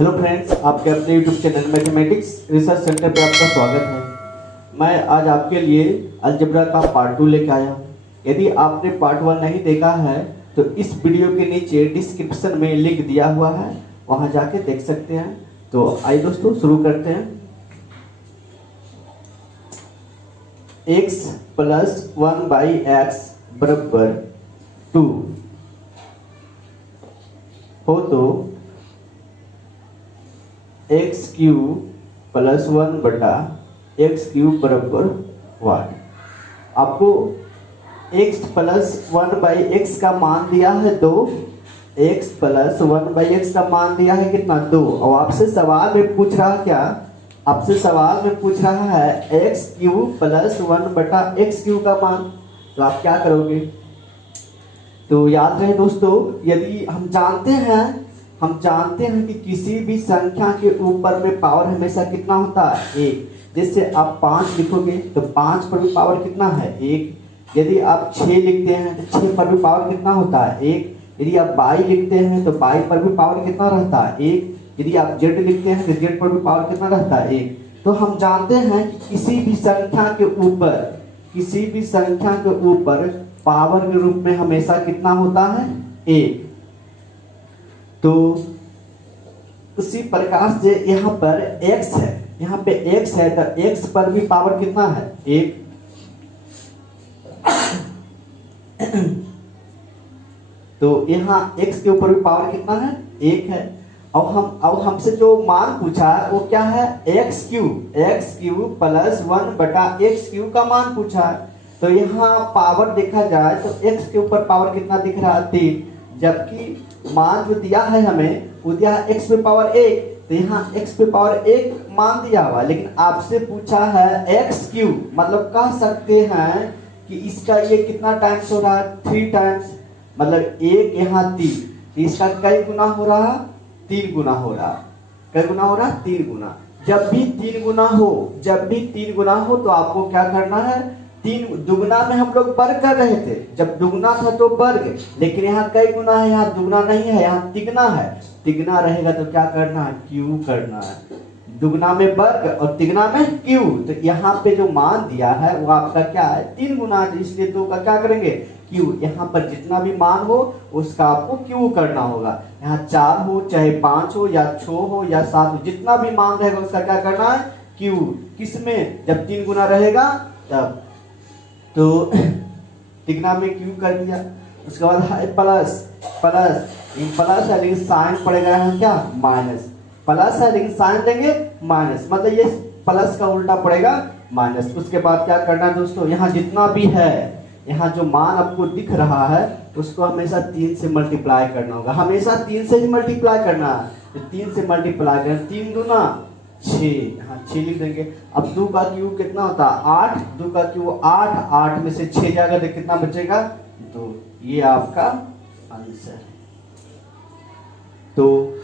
Hello friends, आपके अपने YouTube channel mathematics research centre पे आपका स्वागत है। मैं आज आपके लिए अलजेब्रा का पार्ट 2 लेके आया हूँ। यदि आपने पार्ट 1 नहीं देखा है तो इस वीडियो के नीचे डिस्क्रिप्शन में लिंक दिया हुआ है, वहाँ जाके देख सकते हैं। तो आइए दोस्तों शुरू करते हैं। x प्लस 1/x बराबर 2 हो तो एक्स क्यूब प्लस 1/x³ बराबर 1। आपको x प्लस 1/x का मान दिया है 2। x प्लस 1/x का मान दिया है कितना 2। और आपसे सवाल में पूछ रहा क्या, आपसे सवाल में पूछ रहा है x³ प्लस 1/x³ का मान। तो आप क्या करोगे? तो याद रहे दोस्तों, यदि हम जानते हैं कि किसी भी संख्या के ऊपर में पावर हमेशा कितना होता है 1। जैसे आप 5 लिखोगे तो 5 पर भी पावर कितना है 1। यदि आप 6 लिखते हैं तो 6 पर भी पावर कितना होता है 1। यदि आप 22 लिखते हैं तो 22 पर भी पावर कितना रहता है 1। यदि आप z लिखते हैं तो z पर भी पावर कितना रहता है 1। तो हम जानते हैं कि किसी भी संख्या के ऊपर पावर के रूप में हमेशा कितना होता है 1। तो उसी प्रकार से यहाँ पर x है, यहाँ पे x है तो x पर भी पावर कितना है 1। तो यहाँ x के ऊपर भी पावर कितना है 1 है। अब हमसे जो मान पूछा है वो क्या है x³ प्लस 1/x³ का मान पूछा है। तो यहाँ पावर देखा जाए तो x के ऊपर पावर कितना दिख रहा है 3, जबकि मान जो दिया है हमें वो दिया है x पे पावर 1। तो यहाँ x पे पावर 1 मान दिया हुआ, लेकिन आपसे पूछा है x³, मतलब कह सकते हैं कि इसका ये कितना टाइम्स हो रहा है 3 टाइम्स, मतलब 1 यहाँ 3। इसका कई गुना हो रहा 3 गुना हो रहा। कई गुना हो रहा 3 गुना। जब भी 3 गुना हो तो आपको क्या करना है, 3 दुगुना में हम लोग वर्ग कर रहे थे, जब दुगुना था तो वर्ग, लेकिन यहाँ कई गुना है, यहाँ दुगुना नहीं है, यहाँ तिगुना है। तिगुना रहेगा तो क्या करना है क्यू करना है। दुगुना में वर्ग और तिगुना में क्यू। तो यहाँ पे जो मान दिया है वो आपका क्या है 3 गुना है, इसलिए 2 का क्या करेंगे क्यू। यहाँ पर जितना भी मान हो उसका आपको क्यू करना होगा। यहाँ 4 हो चाहे 5 हो या 6 हो या 7 हो, जितना भी मान रहेगा उसका क्या करना है क्यू। किसमें? जब 3 गुना रहेगा तब। तो तिगुना में क्यू कर दिया। उसके बाद है प्लस है लेकिन साइन पड़ेगा यहाँ क्या माइनस। प्लस है लेकिन साइन देंगे माइनस, मतलब ये प्लस का उल्टा पड़ेगा माइनस। उसके बाद क्या करना है दोस्तों, यहाँ जितना भी है, यहाँ जो मान आपको दिख रहा है उसको हमेशा 3 से मल्टीप्लाई करना होगा। हमेशा 3 से ही मल्टीप्लाई करना है। तो 3 से मल्टीप्लाई करना, 3 दूना 6, यहाँ 6 लिख देंगे। अब 2 का क्यूब कितना होता है 8। 2 का क्यूब 8, 8 में से 6 जाएगा तो कितना बचेगा 2। ये आपका आंसर है। तो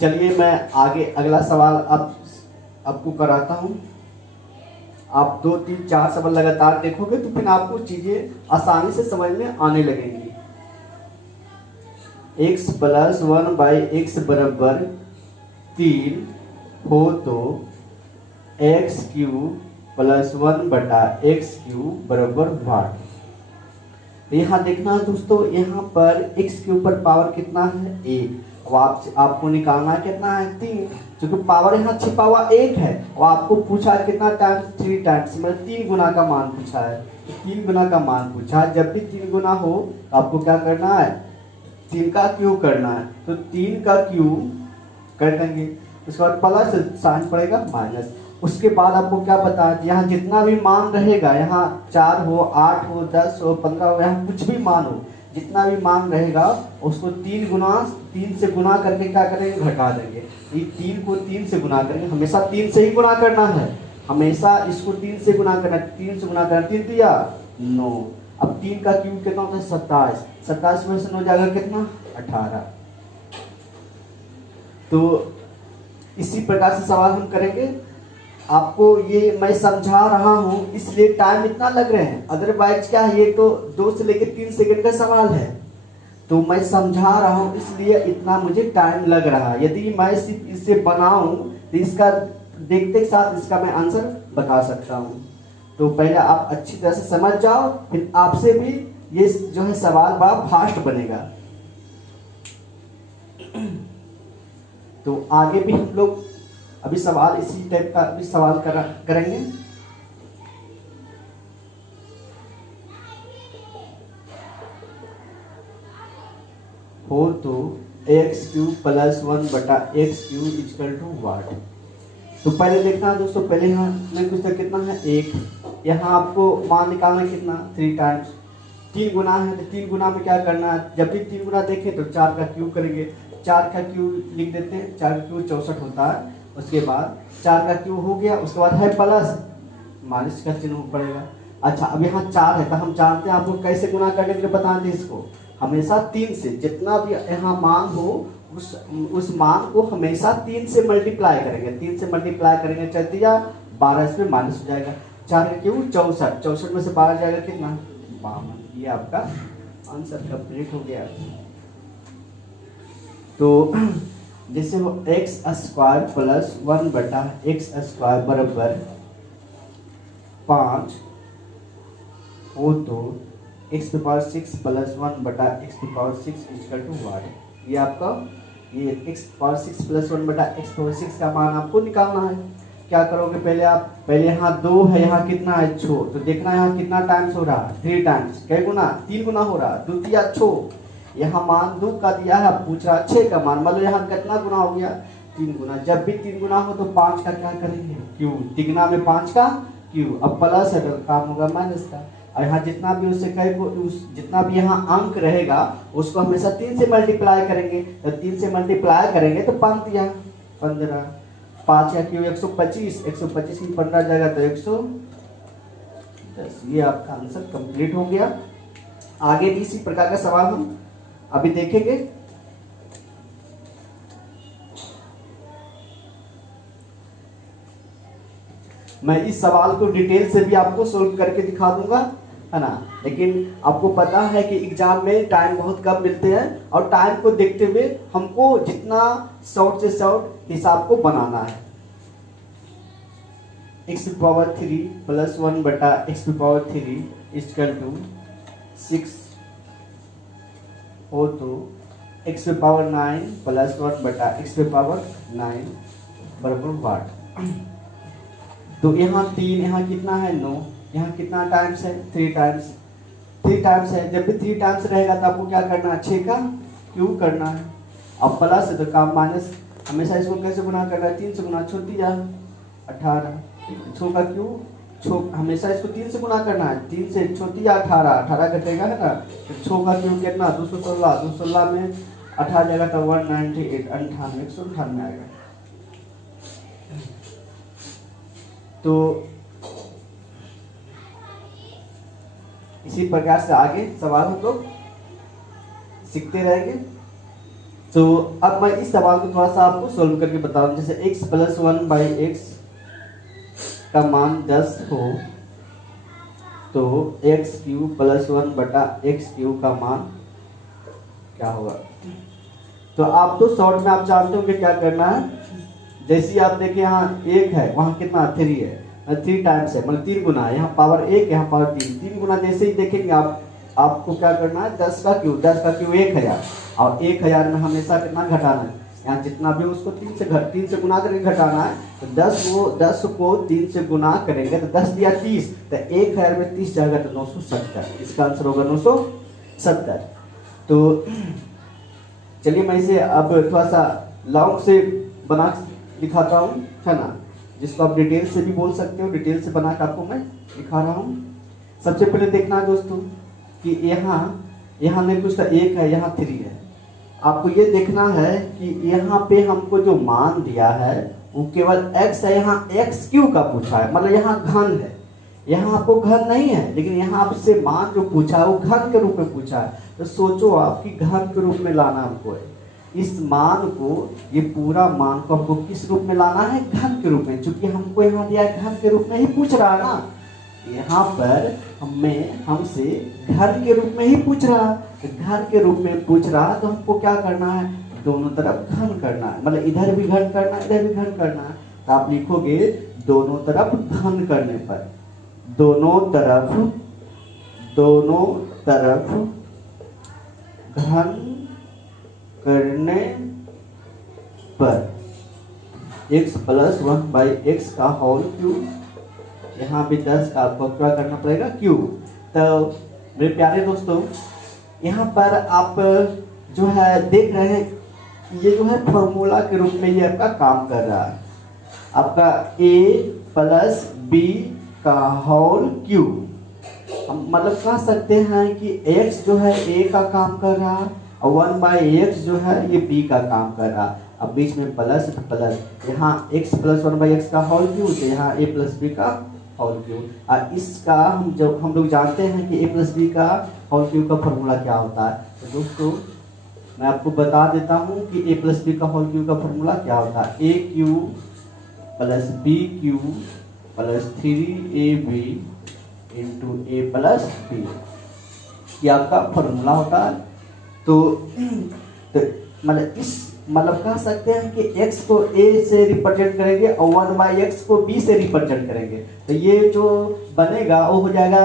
चलिए मैं आगे अगला सवाल अब आपको कराता हूँ। आप 2, 3, 4 सवाल लगातार देखोगे तो फिर आपको चीजें आसानी से समझ में आने लगेंगी। x प्लस 1/x बराबर 3 हो तो x³ प्लस 1/x³ बराबर 1। यहाँ देखना है दोस्तों, यहाँ पर x के ऊपर पावर कितना है 1। आपको निकालना कितना है 3, क्योंकि पावर यहाँ छिपा हुआ 1 है। और आपको पूछा है कितना टाइम्स 3 टाइम्स, मतलब 3 गुना का मान पूछा है। 3 गुना का मान पूछा है। जब भी 3 गुना हो तो आपको क्या करना है 3 का क्यूब करना है। तो 3 का क्यूब कर देंगे। उसके बाद प्लस साइन पड़ेगा माइनस। उसके बाद आपको क्या बताया, यहाँ जितना भी मान रहेगा, यहाँ 4 हो 8 हो 10 हो 15 हो, यहाँ कुछ भी मान हो, जितना भी मान रहेगा उसको 3 से गुना करके क्या करेंगे घटा देंगे। ये 3 को 3 से गुना करेंगे, हमेशा 3 से ही गुना करना है। हमेशा इसको 3 से गुना करना, 3 से गुना करना, 3 दिया 9। अब 3 का क्यूब कितना होता है 27। 27 में से 9 जाएगा कितना 18। तो इसी प्रकार से सवाल हम करेंगे। आपको ये मैं समझा रहा हूं इसलिए टाइम इतना लग रहे हैं, अदरवाइज क्या है ये तो 2 से लेकर 3 सेकंड का सवाल है। तो तो मैं समझा रहा हूँ इसलिए इतना मुझे टाइम लग रहा है। यदि मैं सिर्फ इसे बनाऊं तो इसका देखते साथ इसका मैं आंसर बता सकता हूँ। तो पहले आप अच्छी तरह से समझ जाओ, फिर आपसे भी ये जो है सवाल बड़ा फास्ट बनेगा। तो आगे भी हम लोग अभी सवाल इसी टाइप का भी सवाल करेंगे। हो तो एक्स क्यूब प्लस 1 बटा एक्स क्यूब इक्वल टू वाट। तो पहले देखना है दोस्तों, पहले यहाँ मैं पूछता कितना है 1, यहाँ आपको मान निकालना है कितना 3 टाइम्स 3 गुना है, तो 3 गुना में क्या करना है, जब भी 3 गुना देखें तो 4 का क्यूब करेंगे, 4 का क्यूब लिख देते हैं, 4 का क्यूब 64 होता है। उसके बाद 4 का क्यूब हो गया, उसके बाद है प्लस माइनस का चिन्ह पड़ेगा। अच्छा अब यहाँ 4 है तो हम जानते हैं आपको कैसे गुना करने के लिए बता दें इसको, हमेशा 3 से जितना भी यहाँ मान हो उस मान को हमेशा 3 से मल्टीप्लाई करेंगे, 3 से मल्टीप्लाई करेंगे 12 इसमें माइनस हो जाएगा, 4 का क्यूब 64, 64 में से 12 जाएगा कितना 52। ये आपका आंसर कंप्लीट हो गया। तो जैसे वो एक्स स्क्वायर प्लस 1 बटा एक्स स्क्वायर बराबर 5 हो तो एक्स की पावर 6 प्लस 1 बटा एक्स की पावर 6 इक्वल टू वाट। ये आपका ये एक्स पावर 6 प्लस 1 बटा एक्स पावर 6 का मान आपको निकालना है। क्या करोगे, पहले आप पहले यहाँ 2 है, यहाँ कितना है 6, तो देखना यहाँ कितना टाइम्स हो रहा है 3 टाइम्स, कै गुना 3 गुना हो रहा है, 2 तिया 6, यहाँ मान 2 का दिया है, पूछ रहा 6 का मान, मतलब यहाँ कितना गुना हो गया 3 गुना। जब भी 3 गुना हो तो 5 का क्या करेंगे क्यूब, तिगुना में 5 का क्यूब, अब प्लस है तो काम होगा माइनस का। और यहाँ जितना भी उससे जितना भी यहाँ अंक रहेगा उसको हमेशा 3 से मल्टीप्लाई करेंगे, तो 3 से मल्टीप्लाई करेंगे तो 5 दिया 15, 5 का क्यूब 125, 125 में 15 जाएगा तो 110। ये आपका आंसर कंप्लीट हो गया। आगे भी इसी प्रकार का सवाल हम अभी देखेंगे। मैं इस सवाल को डिटेल से भी आपको सोल्व करके दिखा दूंगा, है ना, लेकिन आपको पता है कि एग्जाम में टाइम बहुत कम मिलते हैं और टाइम को देखते हुए हमको जितना शॉर्ट से शॉर्ट हिसाब को बनाना है। x की पावर 3 प्लस 1 बटा x की पावर 3 इक्वल टू 6 हो तो x की पावर 9 प्लस 1 बटा x की पावर 9 बराबर वाट। तो यहाँ 3, यहाँ कितना है 9, यहाँ कितना टाइम्स है 3 टाइम्स, 3 टाइम्स है। जब भी 3 टाइम्स रहेगा तो आपको क्या करना है 6 का क्यूब करना है। अब प्लस है तो काम माइनस, हमेशा इसको कैसे गुना करना है 3 से गुना, छोटी जा 18, 6 का क्यूब हमेशा इसको 3 से गुना करना है, 3 से छोटी या 18, 18 कटेगा है ना, तो 6 का क्यूब कितना 216, 216 में 18 जाएगा तो 198, 198 आएगा। तो इसी प्रकार से आगे सवाल हम लोग सीखते रहेंगे। तो अब मैं इस सवाल को थोड़ा सा आपको सोल्व करके बताऊं। जैसे x प्लस 1 बाई एक्स का मान 10 हो तो एक्स क्यूब प्लस 1 बटा एक्स क्यूब का मान क्या होगा। तो आप तो शॉर्ट में आप जानते होंगे क्या करना है। जैसे आप देखिए यहाँ 1 है, वहाँ कितना 3 है, 3 टाइम्स है, मतलब 3 गुना है, यहाँ पावर 1 यहाँ पावर 3 गुना। जैसे ही देखेंगे आपको क्या करना है 10 का क्यूब 1000 और 1000 में हमेशा कितना घटाना है, यहाँ जितना भी उसको 3 से गुना करके घटाना है। तो 10 को 3 से गुना करेंगे तो 10 दिया 30, तो 1000 में 30 जाएगा तो 970, इसका आंसर होगा 970। तो चलिए मैं इसे अब थोड़ा सा लॉन्ग से बना दिखाता हूँ, है ना, जिसको आप डिटेल से भी बोल सकते हो। डिटेल से बना कर आपको मैं दिखा रहा हूँ। सबसे पहले देखना है दोस्तों कि यहाँ नहीं कुछ 1 है, यहाँ 3 है। आपको ये देखना है कि यहाँ पे हमको जो मान दिया है वो केवल x है, यहाँ एक्स क्यू का पूछा है, मतलब यहाँ घन है, यहाँ आपको घन नहीं है, लेकिन यहाँ आपसे मान जो पूछा है वो घन के रूप में पूछा है। तो सोचो आपकी घन के रूप में लाना हमको है इस मान को, ये पूरा मान को हमको किस रूप में लाना है घन के रूप में, क्योंकि हमको यहाँ दिया है घन के रूप में ही पूछ रहा है ना, यहाँ पर हमसे घन के रूप में ही पूछ रहा है। घन के रूप में पूछ रहा है तो हमको क्या करना है, दोनों तरफ घन करना है, मतलब इधर भी घन करना है, इधर भी घन करना है। तो आप लिखोगे दोनों तरफ घन करने पर, दोनों तरफ घन करने पर x प्लस 1/x का होल क्यूब, यहाँ भी 10 का आपको क्या करना पड़ेगा, क्यूब। तो मेरे प्यारे दोस्तों, यहाँ पर आप जो है देख रहे हैं, ये जो है फॉर्मूला के रूप में ये आपका काम कर रहा है, आपका a प्लस b का होल क्यूब। हम मतलब कह सकते हैं कि x जो है a का काम कर रहा है और 1/x जो है ये b का काम कर रहा है। अब बीच में प्लस प्लस, यहाँ x प्लस 1/x का होल क्यूब, तो यहाँ a प्लस b का होल क्यूब। और इसका हम लोग जानते हैं कि a प्लस b का होल क्यूब का फॉर्मूला क्या होता है। तो दोस्तों मैं आपको बता देता हूँ कि a प्लस b का होल क्यूब का फॉर्मूला क्या होता है। a cube plus b cube plus 3ab into a plus b, ये आपका फॉर्मूला होता है। तो मतलब कह सकते हैं कि x को a से रिप्रेजेंट करेंगे और 1/x को b से रिप्रेजेंट करेंगे, तो ये जो बनेगा वो हो जाएगा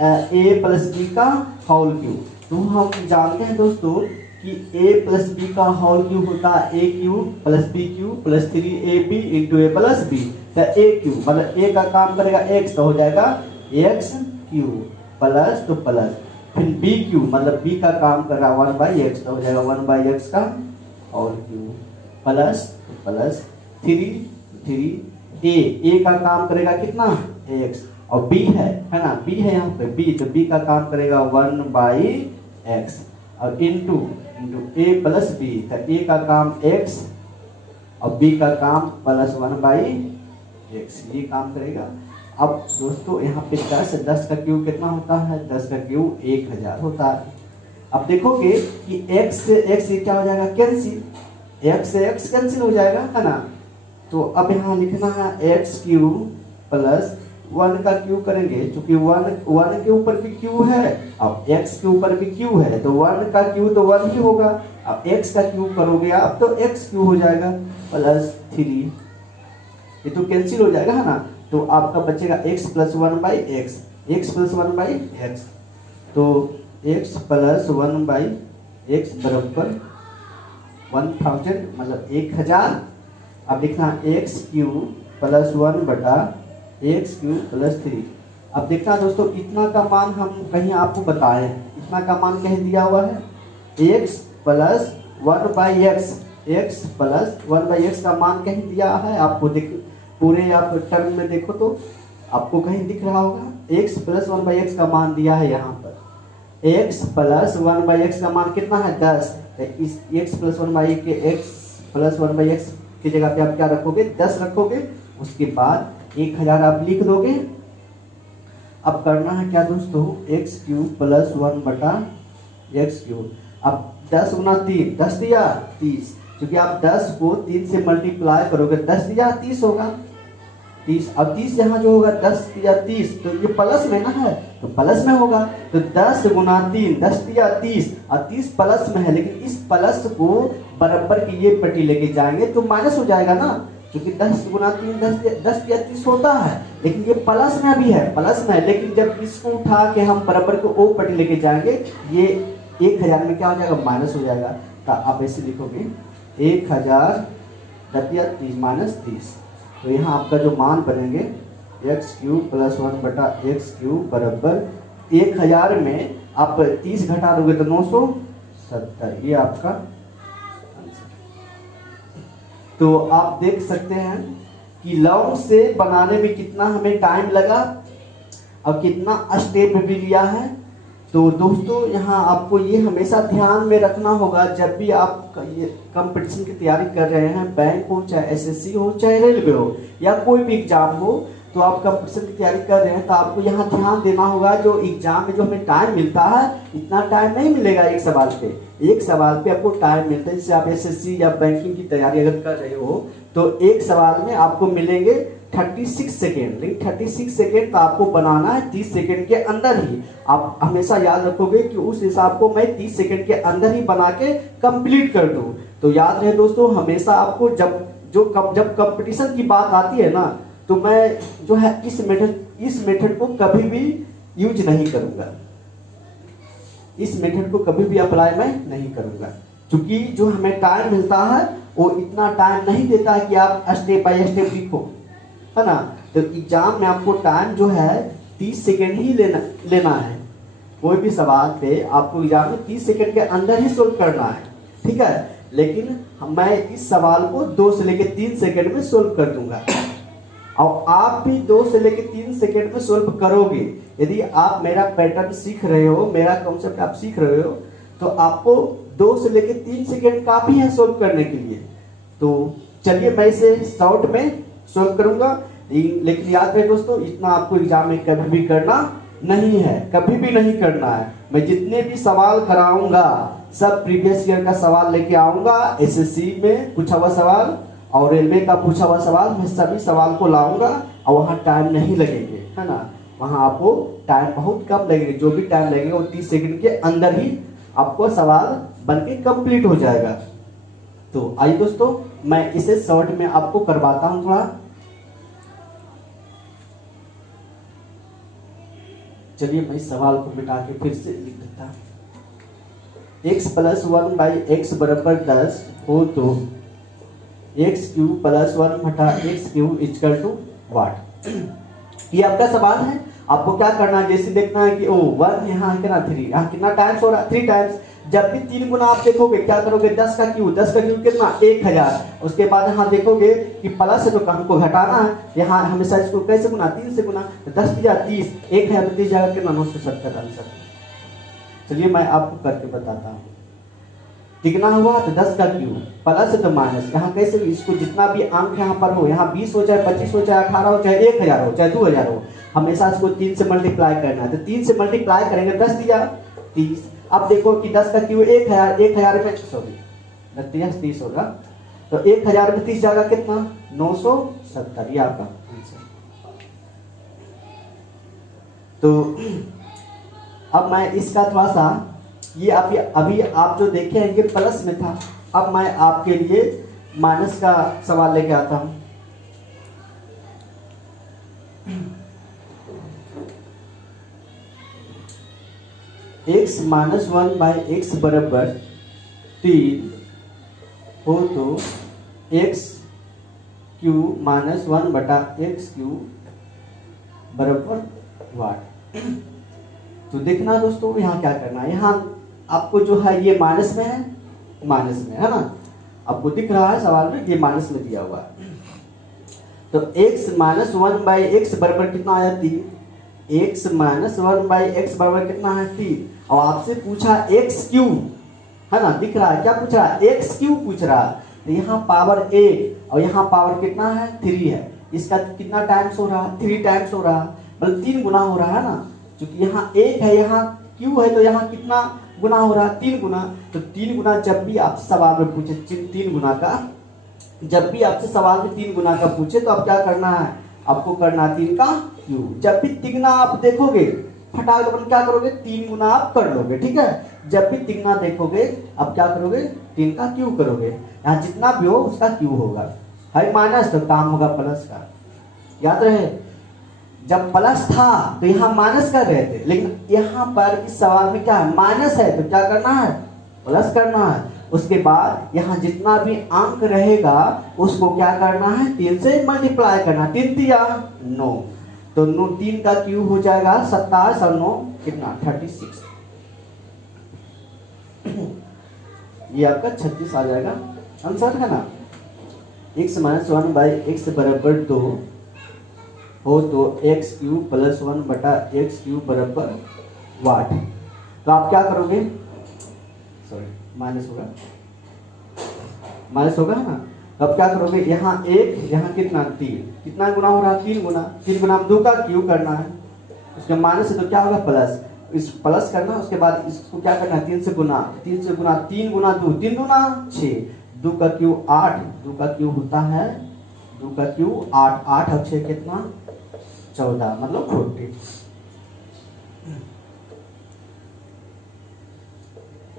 a प्लस b का होल क्यूब। तो हम जानते हैं दोस्तों कि a प्लस b का होल क्यूब होता है a cube plus b cube plus 3ab into a plus b। तो a क्यूब मतलब a का काम करेगा x, तो हो जाएगा x क्यूब प्लस तो प्लस, फिर b क्यूब मतलब b का काम कर रहा है 1/x, तो हो जाएगा 1/x का होल क्यूब प्लस प्लस 3 का काम करेगा कितना, x, और b है ना, b है यहाँ पे b, तो b का काम करेगा 1/x और इंटू a प्लस b, तो a का काम x और b का काम प्लस 1/x, ये काम करेगा। अब दोस्तों यहाँ पे 10 का क्यूब कितना होता है, 10 का क्यूब 1000 होता है। अब देखोगे कि x से x क्या हो जाएगा, कैंसिल, x से x कैंसिल हो जाएगा, है ना। तो अब यहाँ लिखना है x क्यूब प्लस 1 का क्यूब करेंगे, क्योंकि 1 के ऊपर भी क्यूब है, अब x के ऊपर भी क्यूब है, तो 1 का क्यूब तो 1 ही होगा। अब x का क्यूब करोगे आप तो x क्यूब हो जाएगा प्लस 3, ये तो कैंसिल हो जाएगा, है ना। तो आपका बचेगा x plus 1/x, x plus 1/x, तो x प्लस 1/x बराबर 1000 मतलब 1000। अब लिखना x cube plus 1/x cube plus 3। अब देखना दोस्तों, इतना का मान हम कहीं आपको बताएं, इतना का मान कहीं दिया हुआ है, x plus 1/x, x plus 1/x का मान कहीं दिया है आपको, देख पूरे आप टर्म में देखो तो आपको कहीं दिख रहा होगा, x प्लस 1/x का मान दिया है यहाँ पर, x प्लस 1/x का मान कितना है 10, तो इस x प्लस 1/x के x प्लस 1/x की जगह पे आप क्या रखोगे, 10 रखोगे, उसके बाद 1000 आप लिख दोगे। अब करना है क्या दोस्तों, x cube plus 1/x cube. अब 10 गुना 3, 10 दिया 30, क्योंकि आप 10 को 3 से मल्टीप्लाई करोगे, 10 दिया 30 होगा, 30। अब 30 यहाँ जो होगा 10 दिया 30, तो ये प्लस में ना है, तो प्लस में होगा, तो 10 गुना 3, 10 दिया 30 और 30 प्लस में है, लेकिन इस प्लस को बराबर की ये पट्टी लेके जाएंगे तो माइनस हो जाएगा ना, क्योंकि 10 गुना 3 10 दिया 30 होता है, लेकिन ये प्लस में भी है, प्लस में है, लेकिन जब इसको उठा के हम बराबर को ओ पट्टी लेके जाएंगे, ये 1000 में क्या हो जाएगा, माइनस हो जाएगा। तो आप ऐसे लिखोगे 1000 30 माइनस 30, तो यहाँ आपका जो मान बनेंगे x cube plus 1/x cube बराबर 1000 में आप 30 घटा दोगे तो 970, ये आपका आंसर। तो आप देख सकते हैं कि लॉन्ग से बनाने में कितना हमें टाइम लगा और कितना स्टेप भी लिया है। तो दोस्तों यहाँ आपको ये हमेशा ध्यान में रखना होगा, जब भी आप ये कंपटीशन की तैयारी कर रहे हैं, बैंक हो चाहे एसएससी हो चाहे रेलवे हो या कोई भी एग्जाम हो, तो आप कंपटीशन की तैयारी कर रहे हैं तो आपको यहाँ ध्यान देना होगा, जो एग्जाम में जो हमें टाइम मिलता है इतना टाइम नहीं मिलेगा एक सवाल पे, एक सवाल पे आपको टाइम मिलता है। जैसे आप एसएससी या बैंकिंग की तैयारी अगर कर रहे हो तो एक सवाल में आपको मिलेंगे 36 सेकेंड, लेकिन 36 सेकेंड तो आपको बनाना है 30 सेकेंड के अंदर ही। आप हमेशा याद रखोगे कि उस हिसाब को मैं 30 सेकेंड के अंदर ही बना के कंप्लीट कर दूं। तो याद रहे दोस्तों, हमेशा आपको जब कंपटीशन की बात आती है ना, तो मैं जो है इस मेथड को कभी भी यूज नहीं करूंगा, इस मेथड को कभी भी अप्लाई मैं नहीं करूंगा, क्योंकि जो हमें टाइम मिलता है वो इतना टाइम नहीं देता है कि आप स्टेप बाय स्टेप लिखो, है ना। तो एग्जाम में आपको टाइम जो है 30 सेकेंड ही लेना है। कोई भी सवाल पे आपको एग्जाम में 30 सेकेंड के अंदर ही सोल्व करना है, ठीक है। लेकिन मैं इस सवाल को 2 से लेकर 3 सेकेंड में सोल्व कर दूंगा, और आप भी 2 से लेकर 3 सेकेंड में सोल्व करोगे। यदि आप मेरा पैटर्न सीख रहे हो, मेरा कॉन्सेप्ट आप सीख रहे हो, तो आपको 2 से लेकर 3 सेकेंड काफी है सोल्व करने के लिए। तो चलिए मैं इसे शॉर्ट में सोल्व करूंगा, लेकिन याद रहे दोस्तों, इतना आपको एग्जाम में कभी भी करना नहीं है, कभी भी नहीं करना है। मैं जितने भी सवाल कराऊंगा सब प्रीवियस ईयर का सवाल लेके आऊंगा, एसएससी में पूछा हुआ सवाल और रेलवे का पूछा हुआ सवाल, मैं सभी सवाल को लाऊंगा, और वहां टाइम नहीं लगेंगे, है ना। वहां आपको टाइम बहुत कम लगेगा, जो भी टाइम लगेगा वो 30 सेकंड के अंदर ही आपको सवाल बनके कंप्लीट हो जाएगा। तो आइए दोस्तों, मैं इसे शॉर्ट में आपको करवाता हूं थोड़ा। चलिए मैं इस सवाल को मिटा के फिर से लिख देता हूं। x + 1/x = 10 हो तो x³ + 1/x³ = वाट। ये आपका सवाल है। आपको क्या करना है, जैसे देखना है कि 1 यहाँ है कितना 3, यहाँ कितना टाइम्स हो रहा है 3 टाइम्स। जब भी 3 गुना आप देखोगे क्या करोगे, 10 का क्यू कितना 1000। उसके बाद यहाँ देखोगे कि प्लस है तो हमको घटाना है, यहाँ हमेशा इसको कैसे गुना 3 से गुना, 10 की 30, 1030 जाएगा कितना 970 आंसर। चलिए मैं आपको करके बताता हूँ। कितना हुआ तो 10 का क्यू प्लस है तो माइनस, यहाँ कैसे भी इसको जितना भी अंक यहाँ पर हो, यहाँ 20 हो चाहे 25 हो चाहे 18 हो चाहे 1000 हो चाहे 2000 हो, हमेशा इसको 3 से मल्टीप्लाई करना है। तो 3 से मल्टीप्लाई करेंगे 10 दिया 30। अब देखो कि 10 का क्यू 1000 में सॉरी 30 होगा, तो 1000 में 30 जाएगा कितना 970, ये आपका आंसर। तो अब मैं इसका थोड़ा सा ये अभी आप जो देखे हैं ये प्लस में था, अब मैं आपके लिए माइनस का सवाल लेके आता हूं। x - 1/x = 3 हो तो x³ - 1/x³ = वाट। तो देखना दोस्तों, यहाँ क्या करना है, यहाँ आपको जो है ये माइनस में है ना, आपको दिख रहा है सवाल में ये माइनस में दिया हुआ है। तो x - 1/x = कितना आया 3, x - 1/x = कितना है 3, और आपसे पूछा x³ है ना, दिख रहा है क्या पूछ रहा है, x³ पूछ रहा है। तो यहाँ पावर 8 और यहाँ पावर कितना है 3 है, इसका कितना टाइम्स हो रहा है 3 टाइम्स हो रहा है, मतलब 3 गुना हो रहा है ना, क्योंकि यहाँ 1 है यहाँ q है, तो यहाँ कितना गुना हो रहा है 3 गुना। तो 3 गुना जब भी आप सवाल में पूछे 3 गुना का, जब भी आपसे सवाल में 3 गुना का पूछे तो आप क्या करना है, आपको करना 3 का क्यू। जब भी तिगना आप देखोगे फटाक अपन क्या करोगे 3 गुना आप कर लोगे, ठीक है। जब भी तिगना देखोगे आप क्या करोगे 3 का क्यू करोगे, यहाँ जितना भी हो उसका क्यू होगा, है माइनस तो काम होगा प्लस का। याद रहे, जब प्लस था तो यहाँ माइनस कर रहे थे, लेकिन यहाँ पर इस सवाल में क्या है माइनस है, तो क्या करना है प्लस करना है। उसके बाद यहाँ जितना भी अंक रहेगा उसको क्या करना है 3 से मल्टीप्लाई करना, 3 दिया 9, तो 3 का क्यू हो जाएगा 27 और 9 कितना 36, ये आपका 36 आ जाएगा आंसर, है ना। x - 1/x = 2 हो तो x³ + 1/x³ = वाट। तो आप क्या करोगे, सॉरी माइनस होगा ना, अब क्या करोगे यहाँ 1 यहाँ कितना 3, कितना गुना हो रहा है 3 गुना, 3 गुना 2 का क्यू करना है, उसके माइनस है तो क्या होगा प्लस, इस प्लस करना, उसके बाद इसको क्या करना है 3 से गुना 3 गुना 2 3 गुना 6, 2 का क्यू 8, 2 का क्यू होता है 2 का क्यूब 8, 8 और 6 कितना 14, मतलब 40।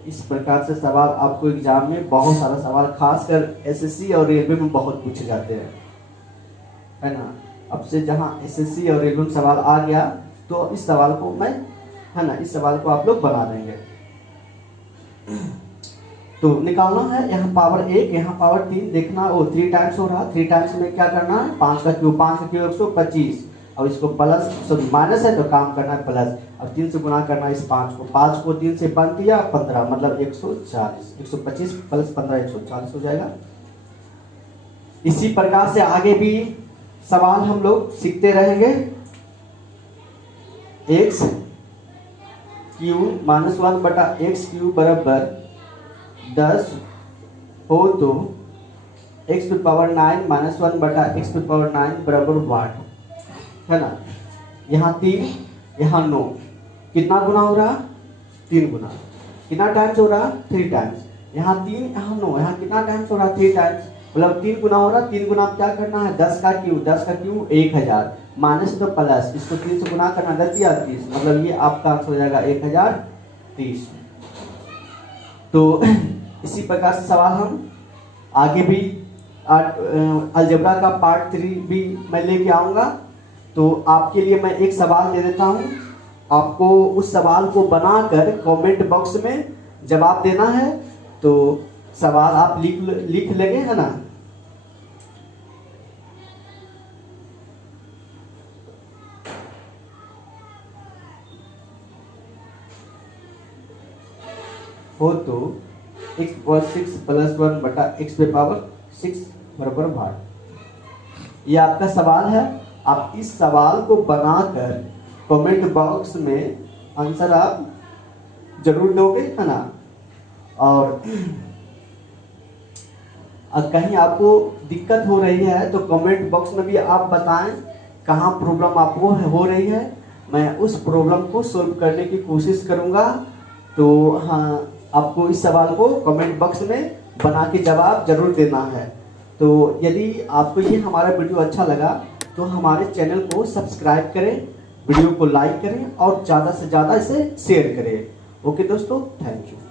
इस प्रकार से सवाल आपको एग्जाम में बहुत सारा सवाल, खासकर एसएससी और रेलवे में बहुत पूछे जाते हैं, है ना। अब से जहां एसएससी और रेलवे में सवाल आ गया तो इस सवाल को मैं, है ना, इस सवाल को आप लोग बना देंगे। तो निकालना है यहाँ पावर 1, यहाँ पावर 3, देखना वो 3 टाइम्स हो रहा, 3 टाइम्स में क्या करना है 5 का क्यूब 125, और इसको प्लस सॉरी माइनस है तो काम करना है प्लस, अब 3 से गुना करना है इस 5 को 3 से बन दिया 15, मतलब 140, 125 प्लस 15 140 हो जाएगा। इसी प्रकार से आगे भी सवाल हम लोग सीखते रहेंगे। x क्यूब -1 बटा x क्यूब बराबर 10 हो तो x टू पावर 9 -1 बटा x टू पावर 9 बराबर 1, है ना। यहाँ 3, यहाँ 9, कितना गुना हो रहा 3 गुना, कितना टाइम्स हो रहा 3 टाइम्स, यहाँ 3 यहाँ 9, यहाँ कितना टाइम्स हो रहा 3 टाइम्स, मतलब 3 गुना हो रहा, 3 गुना क्या करना है 10 का क्यूब 1000 माइनस तो प्लस, इसको 3 से गुना करना 10 या 30, मतलब ये आपका आंसर हो जाएगा 1030। तो इसी प्रकार से सवाल हम आगे भी अलजेब्रा का पार्ट 3 भी मैं लेके आऊंगा। तो आपके लिए मैं एक सवाल दे देता हूं, आपको उस सवाल को बनाकर कमेंट बॉक्स में जवाब देना है। तो सवाल आप लिख लेंगे, है ना। हो तो x पावर 6 प्लस 1 बटा x पे पावर 6 बराबर भाग, ये आपका सवाल है। आप इस सवाल को बनाकर कमेंट बॉक्स में आंसर आप जरूर दोगे, है ना। और कहीं आपको दिक्कत हो रही है तो कमेंट बॉक्स में भी आप बताएं कहाँ प्रॉब्लम आपको हो रही है, मैं उस प्रॉब्लम को सॉल्व करने की कोशिश करूंगा। तो हाँ, आपको इस सवाल को कमेंट बॉक्स में बना के जवाब जरूर देना है। तो यदि आपको ये हमारा वीडियो अच्छा लगा तो हमारे चैनल को सब्सक्राइब करें, वीडियो को लाइक करें और ज़्यादा से ज़्यादा इसे शेयर करें। ओके दोस्तों, थैंक यू।